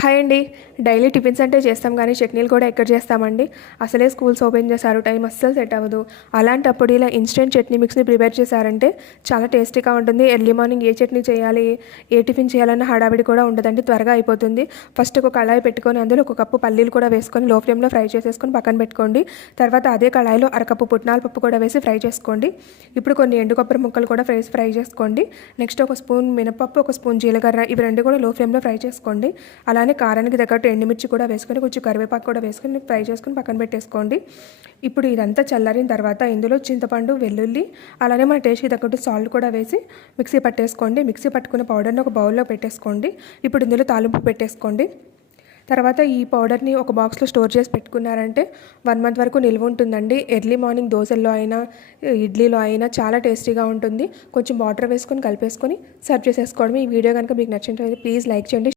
Hi అండి. Daily tiffins అంటే చేస్తాం కానీ చట్నీలు కూడా ఎక్కడ చేస్తామండి. అసలే స్కూల్స్ ఓపెన్ చేశారు, టైం అస్సలు సెట్ అవ్వదు. అలాంటప్పుడు ఇలా ఇన్స్టెంట్ చట్నీ మిక్స్ని ప్రిపేర్ చేశారంటే చాలా టేస్టీగా ఉంటుంది. ఎర్లీ మార్నింగ్ ఏ చట్నీ చేయాలి, ఏ టిఫిన్ చేయాలన్న హడావిడి కూడా ఉండదండి, త్వరగా అయిపోతుంది. ఫస్ట్ ఒక కళాయి పెట్టుకొని అందులో ఒక కప్పు పల్లీలు కూడా వేసుకొని లో ఫ్లేమ్లో ఫ్రై చేసేసుకొని పక్కన పెట్టుకోండి. తర్వాత అదే కళాయిలో అరకప్పు పుట్నాల పప్పు కూడా వేసి ఫ్రై చేసుకోండి. ఇప్పుడు కొన్ని ఎండు కొబ్బరి ముక్కలు కూడా ఫ్రై చేసుకోండి. నెక్స్ట్ ఒక స్పూన్ మినపప్పు, ఒక స్పూన్ జీలకర్ర, ఇవి రెండు కూడా లో ఫ్లేమ్లో ఫ్రై చేసుకోండి. అలానే కారానికి తగ్గట్టు ఎండుమిర్చి కూడా వేసుకొని కొంచెం కరివేపాకు కూడా వేసుకొని ఫ్రై చేసుకొని పక్కన పెట్టేసుకోండి. ఇప్పుడు ఇదంతా చల్లారిన తర్వాత ఇందులో చింతపండు, వెల్లుల్లి, అలానే మన టేస్ట్కి తగ్గట్టు సాల్ట్ కూడా వేసి మిక్సీ పట్టేసుకోండి. మిక్సీ పట్టుకున్న పౌడర్ని ఒక బౌల్లో పెట్టేసుకోండి. ఇప్పుడు ఇందులో తాలింపు పెట్టేసుకోండి. తర్వాత ఈ పౌడర్ని ఒక బాక్స్లో స్టోర్ చేసి పెట్టుకున్నారంటే 1 మంత్ వరకు నిల్వ ఉంటుందండి. ఎర్లీ మార్నింగ్ దోశల్లో అయినా ఇడ్లీలో అయినా చాలా టేస్టీగా ఉంటుంది. కొంచెం వాటర్ వేసుకొని కలిపేసుకొని సర్వ్ చేసేసుకోవడం. ఈ వీడియో కనుక మీకు నచ్చినట్లయితే ప్లీజ్ లైక్ చేయండి.